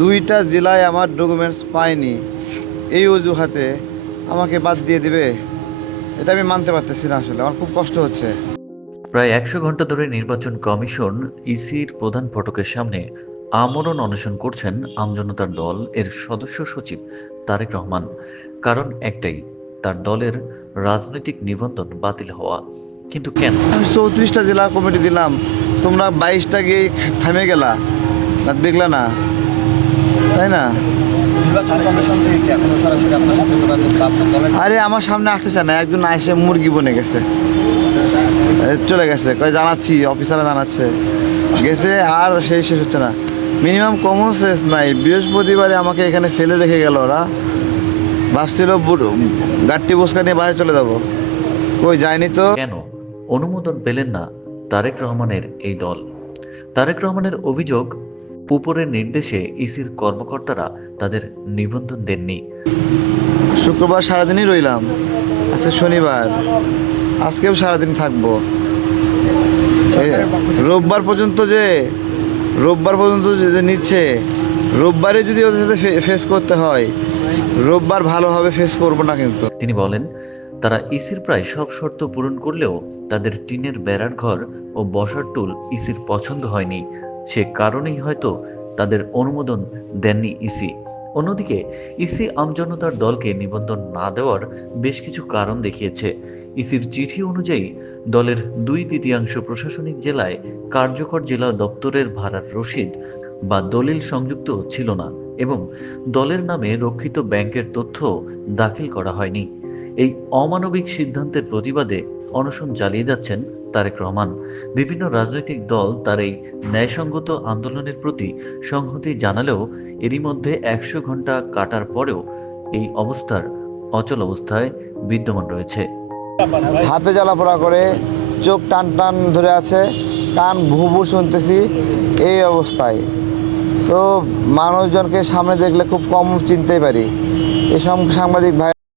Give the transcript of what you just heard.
দুইটা জেলায় আমার ডকুমেন্টস পাইনি। এই অজুহাতে আমাকে বাদ দিয়ে দিবে? এটা আমি মানতে পারতেছি না আসলে আমার খুব কষ্ট হচ্ছে। প্রায় একশো ঘণ্টা ধরে নির্বাচন কমিশন ইসির প্রধান ফটকের সামনে আমরণ অনশন করছেন আমজনতার দল এর সদস্য সচিব তারেক রহমান। কারণ একটাই তার দলের রাজনৈতিক নিবন্ধন বাতিল হওয়া। কিন্তু কেন? আমি চৌত্রিশটা জেলা কমিটি দিলাম তোমরা বাইশটা গিয়ে থামে গেলা দেখলা না। তাই না? আরে আমার সামনে আসতে চায় না। একজন এসে মুরগি বনে গেছে। চলে গেছে। কয় জানাচ্ছি অফিসারে জানাচ্ছে। গেছে আর সেই শেষ হচ্ছে না। মিনিমাম কমন সেন্স নাই। বৃহস্পতিবারে আমাকে এখানে ফেলে রেখে গেল ওরা। ভাবছিল বুট- গাড়টি বসকা নিয়ে বাইরে চলে যাব। কই যায়নি তো? কেন? অনুমোদন পেলেন না তারেক রহমানের এই দল। তারেক রহমানের অভিযোগ উপরের নির্দেশে ইসির কর্মকর্তারা তাদের নিবন্ধন দেননি। শুক্রবার সারাদিনই রইলাম। আজকে শনিবার। আজকেও সারাদিন থাকব। রোববার পর্যন্ত যে রোববার পর্যন্ত যে নিচ্ছে রোববারে যদি ওদের সাথে ফেস করতে হয় রোববার ভালোভাবে ফেস করব না কিন্তু। তিনি বলেন তারা ইসির প্রায় সব শর্ত পূরণ করলেও তাদের টিনের বেড়ার ঘর ও বসার টুল ইসির পছন্দ হয়নি। সে কারণেই হয়তো তাদের অনুমোদন দেননি ইসি। অন্যদিকে, ইসি আমজনতার দলকে নিবন্ধন না দেওয়ার বেশ কিছু কারণ দেখিয়েছে। ইসির চিঠি অনুযায়ী, দলের দুই তৃতীয়াংশ প্রশাসনিক জেলায় কার্যকর জেলা দপ্তরের ভাড়ার রসিদ বা দলিল সংযুক্ত ছিল না এবং দলের নামে রক্ষিত ব্যাংকের তথ্য দাখিল করা হয়নি। এই অমানবিক সিদ্ধান্তের প্রতিবাদে অনশন চালিয়ে যাচ্ছেন তারেক রহমান। বিভিন্ন রাজনৈতিক দল তার এই ন্যায়সঙ্গত আন্দোলনের প্রতি সংহতি জানালেও এরই মধ্যে একশো ঘণ্টা কাটার পরেও এই অবস্থার অচল অবস্থায় বিদ্যমান রয়েছে। হাতে জ্বালাপোড়া করে চোখ টান টান ধরে আছে, কান ভু ভু শুনতেছি, এই অবস্থায়। তো মানুষজনকে সামনে দেখলে খুব কম চিনতেই পারি। এই সাংবাদিক ভাই